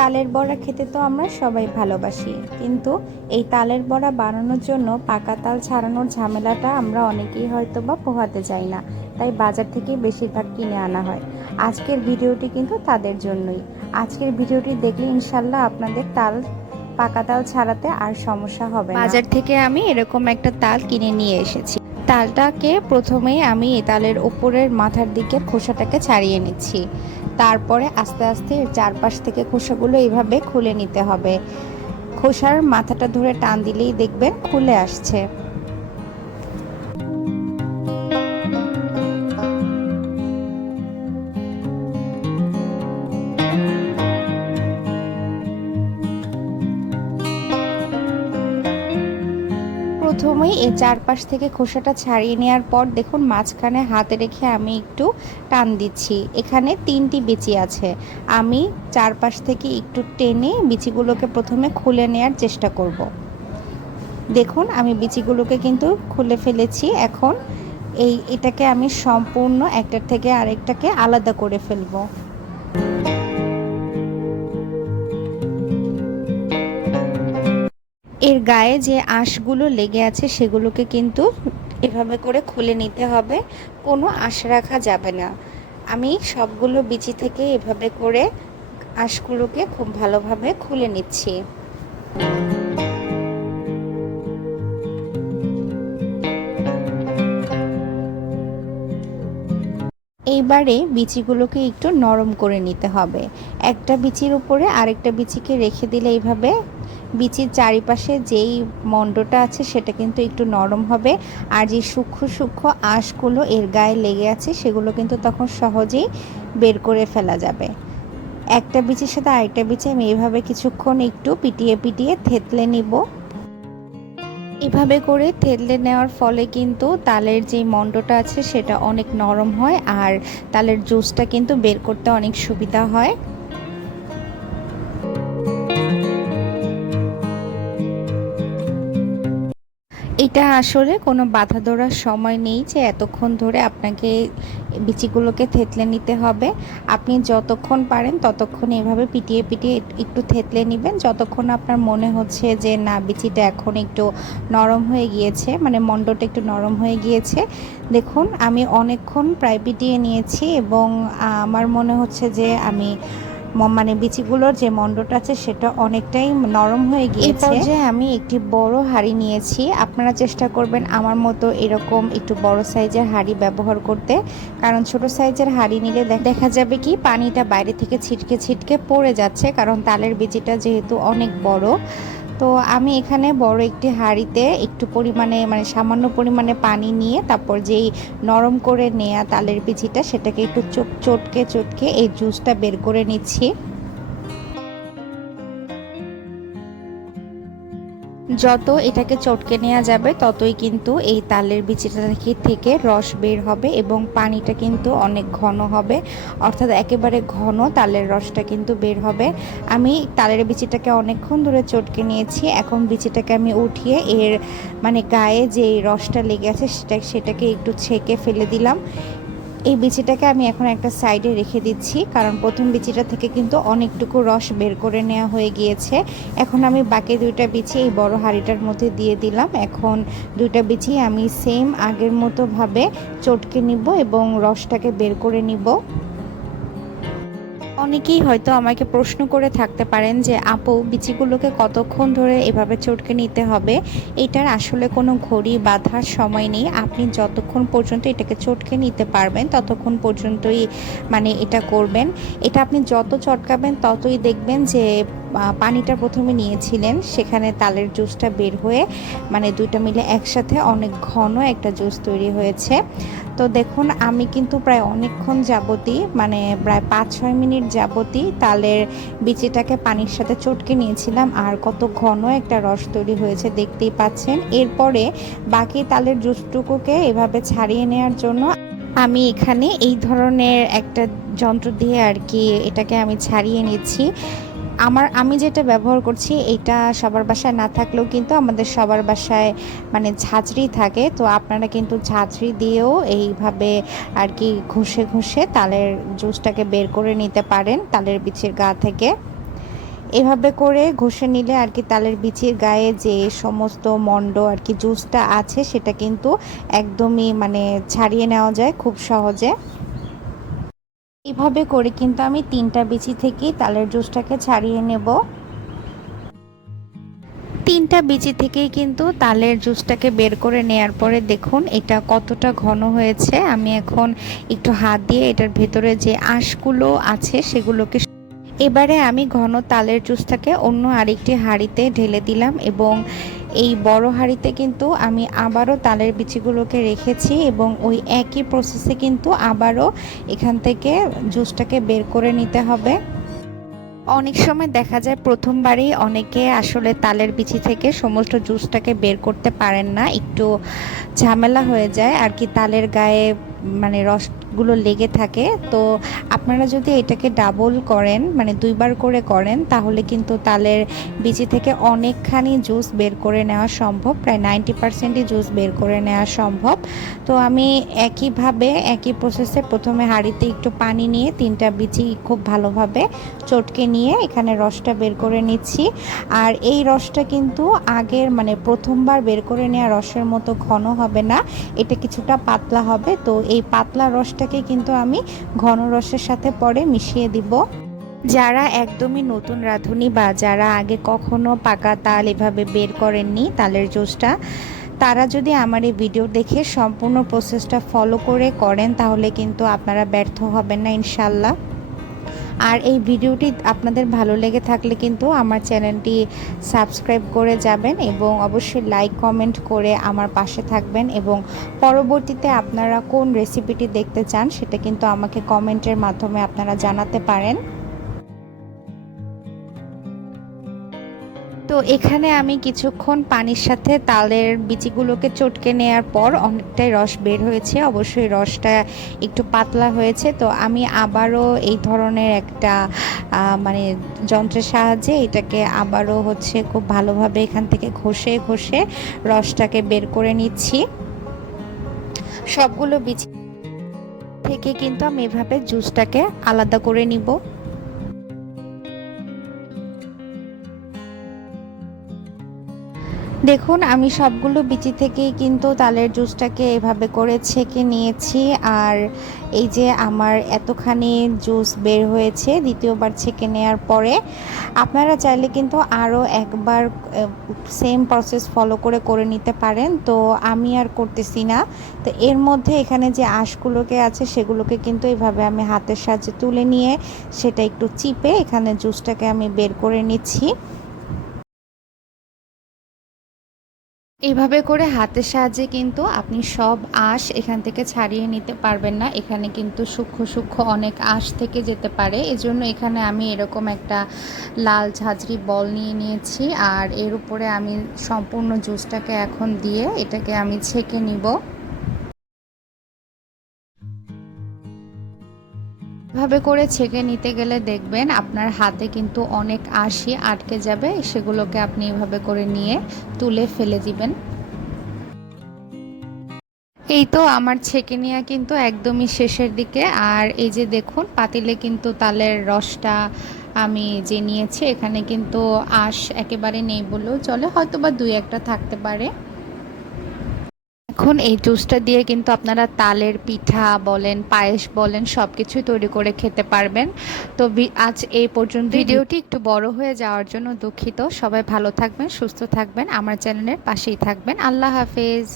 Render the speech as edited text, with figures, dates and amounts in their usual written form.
তালের বড়া খেতে তো আমরা সবাই ভালোবাসি, কিন্তু এই তালের বড়া বানানোর জন্য পাকা তাল ছাড়ানোর ঝামেলাটা আমরা অনেকেই হয়তো বা পোহাতে চাই না, তাই বাজার থেকে বেশিরভাগ কিনে আনা হয়। আজকের ভিডিওটি কিন্তু তাদের জন্যই। আজকের ভিডিওটি দেখলে ইনশাল্লাহ আপনাদের পাকা তাল ছাড়াতে আর সমস্যা হবে না। বাজার থেকে আমি এরকম একটা তাল কিনে নিয়ে এসেছি। তালটাকে প্রথমেই আমি এই তালের উপরের মাথার দিকের খোসাটাকে ছাড়িয়ে নিচ্ছি। তারপরে আস্তে আস্তে এর চারপাশ থেকে খোসাগুলো এইভাবে খুলে নিতে হবে। খোসার মাথাটা ধরে টান দিলেই দেখবেন খুলে আসছে। প্রথমেই এই চারপাশ থেকে খোসাটা ছাড়িয়ে নেওয়ার পর দেখুন মাঝখানে হাতে রেখে আমি একটু টান দিচ্ছি। এখানে 3টি বিচি আছে, আমি চারপাশ থেকে একটু টেনে বিচিগুলোকে প্রথমে খুলে নেওয়ার চেষ্টা করব। দেখুন আমি বিচিগুলোকে কিন্তু খুলে ফেলেছি। এখন এটাকে আমি সম্পূর্ণ একটার থেকে আরেকটাকে আলাদা করে ফেলবো। এর গায়ে যে আঁশগুলো লেগে আছে সেগুলোকে কিন্তু এভাবে করে খুলে নিতে হবে, কোনো আঁশ রাখা যাবে না। আমি সবগুলো বিচি থেকে এভাবে করে আঁশগুলোকে খুব ভালোভাবে খুলে নিচ্ছি। এইবারে বিচিগুলোকে একটু নরম করে নিতে হবে। একটা বিচির উপরে আরেকটা বিচিকে রেখে দিলে এইভাবে বিচির চারিপাশে যেই মণ্ডটা আছে সেটা কিন্তু একটু নরম হবে, আর যে সূক্ষ্ম সূক্ষ্ম আঁশগুলো এর গায়ে লেগে আছে সেগুলো কিন্তু তখন সহজেই বের করে ফেলা যাবে। একটা বিচির সাথে আরেকটা বিচি আমি এইভাবে কিছুক্ষণ একটু পিটিয়ে পিটিয়ে থেতলে নিব। এভাবে করে থেতলে নেওয়ার ফলে কিন্তু তালের যে মণ্ডটা আছে সেটা অনেক নরম হয়, আর তালের জুসটা কিন্তু বের করতে অনেক সুবিধা হয়। এটা আসলে কোনো বাধা ধরার সময় নেই যে এতক্ষণ ধরে আপনাকে বিচিগুলোকে থেতলে নিতে হবে। আপনি যতক্ষণ পারেন ততক্ষণ এভাবে পিটিয়ে পিটিয়ে একটু থেতলে নেবেন, যতক্ষণ আপনার মনে হচ্ছে যে না বিচিটা এখন একটু নরম হয়ে গিয়েছে, মানে মণ্ডটা একটু নরম হয়ে গিয়েছে। দেখুন আমি অনেকক্ষণ প্রায় পিটিয়ে নিয়েছি এবং আমার মনে হচ্ছে যে আমি মানে বিচিগুলোর যে মণ্ডটা আছে সেটা অনেকটাই নরম হয়ে গিয়েছে। এই পর্যায়ে আমি একটি বড় হাঁড়ি নিয়েছি। আপনারা চেষ্টা করবেন আমার মতো এরকম একটু বড় সাইজের হাঁড়ি ব্যবহার করতে, কারণ ছোট সাইজের হাঁড়ি নিলে দেখা যাবে কি পানিটা বাইরে থেকে ছিটকে ছিটকে পড়ে যাচ্ছে, কারণ তালের বিচিটা যেহেতু অনেক বড়। তো আমি এখানে বড় একটি হাঁড়িতে একটু পরিমাণে মানে সামান্য পরিমাণে পানি নিয়ে তারপর যেই নরম করে নেয়া তালের বিচিটা সেটাকে একটু চটকে চটকে এই জুসটা বের করে নিচ্ছি। যত এটাকে চটকে নেওয়া যাবে ততই কিন্তু এই তালের বিচিটা থেকে রস বের হবে এবং পানিটা কিন্তু অনেক ঘন হবে, অর্থাৎ একেবারে ঘন তালের রসটা কিন্তু বের হবে। আমি তালের বিচিটাকে অনেকক্ষণ ধরে চটকে নিয়েছি। এখন বিচিটাকে আমি উঠিয়ে এর মানে গায়ে যে রসটা লেগে আছে সেটাকে একটু ছেঁকে ফেলে দিলাম। এই বিচিটাকে আমি এখন একটা সাইডে রেখে দিচ্ছি, কারণ প্রথম বিচিটা থেকে কিন্তু অনেকটুকু রস বের করে নেওয়া হয়ে গিয়েছে। এখন আমি বাকি দুইটা বিচি এই বড় হাঁড়িটার মধ্যে দিয়ে দিলাম। এখন দুইটা বিচি আমি সেম আগের মতো ভাবে চটকে নিব এবং রসটাকে বের করে নিব। অনেকেই হয়তো আমাকে প্রশ্ন করে থাকতে পারেন যে আপু বিচিগুলোকে কতক্ষণ ধরে এভাবে চটকে নিতে হবে। এটার আসলে কোনো ঘড়ি বাঁধার সময় নেই, আপনি যতক্ষণ পর্যন্ত এটাকে চটকে নিতে পারবেন ততক্ষণ পর্যন্তই মানে এটা করবেন। এটা আপনি যত চটকাবেন ততই দেখবেন যে পানিটা প্রথমে নিয়েছিলেন সেখানে তালের জুসটা বের হয়ে মানে দুইটা মিলে একসাথে অনেক ঘন একটা জুস তৈরি হয়েছে। তো দেখুন আমি কিন্তু প্রায় অনেকক্ষণ যাবতই মানে প্রায় 5-6 মিনিট যাবতই তালের বিচিটাকে পানির সাথে চটকে নিয়েছিলাম, আর কত ঘন একটা রস তৈরি হয়েছে দেখতেই পাচ্ছেন। এরপরে বাকি তালের জুসটুকুকে এভাবে ছাড়িয়ে নেওয়ার জন্য আমি এখানে এই ধরনের একটা যন্ত্র দিয়ে আর কি এটাকে আমি ছাড়িয়ে নিচ্ছি। আমি যেটা ব্যবহার করছি এটা সবার বাসায় না থাকলেও কিন্তু আমাদের সবার বাসায় মানে ঝাঁঝরি থাকে, তো আপনারা কিন্তু ঝাঁঝরি দিয়েও এইভাবে আর কি ঘষে ঘষে তালের জুসটাকে বের করে নিতে পারেন তালের বিচির গা থেকে। এভাবে করে ঘষে নিলে আর কি তালের বিচির গায়ে যে সমস্ত মন্ড আর কি জুসটা আছে সেটা কিন্তু একদমই মানে ছাড়িয়ে নেওয়া যায় খুব সহজে। এভাবে করে কিন্তু আমি 3টা বিচি থেকেই তালের জুসটাকে ছাড়িয়ে নেব। 3টা বিচি থেকেই কিন্তু তালের জুসটাকে বের করে নেয়ার পরে দেখুন এটা কতটা ঘন হয়েছে। আমি এখন একটু হাত দিয়ে এটার ভেতরে যে আঁশগুলো আছে সেগুলোকে এবারে আমি ঘন তালের জুসটাকে অন্য আরেকটি হাঁড়িতে ঢেলে দিলাম এবং এই বড় হাঁড়িতে কিন্তু আমি আবারও তালের বিচিগুলোকে রেখেছি এবং ওই একই প্রসেসে কিন্তু আবারও এখান থেকে জুসটাকে বের করে নিতে হবে। অনেক সময় দেখা যায় প্রথমবারেই অনেকে আসলে তালের বিচি থেকে সমস্ত জুসটাকে বের করতে পারেন না, একটু ঝামেলা হয়ে যায় আর কি, তালের গায়ে মানে রসগুলো লেগে থাকে। তো আপনারা যদি এটাকে ডাবল করেন মানে 2বার করে করেন তাহলে কিন্তু তালের বিচি থেকে অনেকখানি জুস বের করে নেওয়া সম্ভব, প্রায় 90%ই জুস বের করে নেওয়া সম্ভব। তো আমি একইভাবে একই প্রসেসে প্রথমে হাঁড়িতে একটু পানি নিয়ে 3টা বিচি খুব ভালোভাবে চটকে নিয়ে এখানে রসটা বের করে নিচ্ছি। আর এই রসটা কিন্তু আগের মানে প্রথমবার বের করে নেওয়া রসের মতো ঘন হবে না, এটা কিছুটা পাতলা হবে। তো এই পাতলা রসটাকে কিন্তু আমি ঘন রসের সাথে পরে মিশিয়ে দিব। যারা একদমই নতুন রাঁধুনি বা যারা আগে কখনো পাকা তাল এভাবে বের করেননি তালের জুসটা, তারা যদি আমার এই ভিডিও দেখে সম্পূর্ণ প্রসেসটা ফলো করে করেন তাহলে কিন্তু আপনারা ব্যর্থ হবেন না ইনশাল্লাহ। আর এই ভিডিওটি আপনাদের ভালো লেগে থাকলে কিন্তু আমার চ্যানেলটি সাবস্ক্রাইব করে যাবেন এবং অবশ্যই লাইক কমেন্ট করে আমার পাশে থাকবেন এবং পরবর্তীতে আপনারা কোন রেসিপিটি দেখতে চান সেটা কিন্তু আমাকে কমেন্টের মাধ্যমে আপনারা জানাতে পারেন। তো এখানে আমি কিছুক্ষণ পানির সাথে তালের বিচিগুলোকে চটকে নেওয়ার পর অনেকটাই রস বের হয়েছে, অবশ্যই রসটা একটু পাতলা হয়েছে। তো আমি আবারও এই ধরনের একটা মানে যন্ত্রের সাহায্যে এটাকে আবারও হচ্ছে খুব ভালোভাবে এখান থেকে ঘষে ঘষে রসটাকে বের করে নিচ্ছি। সবগুলো বিচি থেকে কিন্তু আমি এভাবে জুসটাকে আলাদা করে নিব। দেখুন আমি সবগুলো বিচি থেকেই কিন্তু তালের জুসটাকে এভাবে করে ছেঁকে নিয়েছি। আর এই যে আমার এতখানি জুস বের হয়েছে দ্বিতীয়বার ছেঁকে নেওয়ার পরে, আপনারা চাইলে কিন্তু আরও একবার সেম প্রসেস ফলো করে নিতে পারেন। তো আমি আর করতেছি না। তো এর মধ্যে এখানে যে আঁশগুলোকে আছে সেগুলোকে কিন্তু এভাবে আমি হাতের সাহায্যে তুলে নিয়ে সেটা একটু চিপে এখানে জুসটাকে আমি বের করে নিচ্ছি। এভাবে করে হাতের সাহায্যে কিন্তু আপনি সব আঁশ এখান থেকে ছাড়িয়ে নিতে পারবেন না, এখানে কিন্তু সূক্ষ্ম সূক্ষ্ম অনেক আঁশ থেকে যেতে পারে। এজন্য এখানে আমি এরকম একটা লাল ঝাঁঝরি বল নিয়ে নিয়েছি আর এর উপরে আমি সম্পূর্ণ জুসটাকে এখন দিয়ে এটাকে আমি ছেঁকে নিব। এভাবে করে ছেঁকে নিতে গেলে দেখবেন আপনার হাতে কিন্তু অনেক আঁশই আটকে যাবে, সেগুলোকে আপনি এভাবে করে নিয়ে তুলে ফেলে দিবেন। এই তো আমার ছেঁকে নেওয়া কিন্তু একদমই শেষের দিকে। আর এই যে দেখুন পাতিলে কিন্তু তালের রসটা আমি যে নিয়েছি এখানে কিন্তু আঁশ একেবারে নেই বললেও চলে, হয়তো বা 2-1টা থাকতে পারে। এখন এই জুসটা দিয়ে কিন্তু আপনারা তালের পিঠা বলেন পায়েস বলেন সব কিছুই তৈরি করে খেতে পারবেন। তো আজ এই পর্যন্ত। ভিডিওটি একটু বড় হয়ে যাওয়ার জন্য দুঃখিত। সবাই ভালো থাকবেন, সুস্থ থাকবেন, আমার চ্যানেলের পাশেই থাকবেন। আল্লাহ হাফেজ।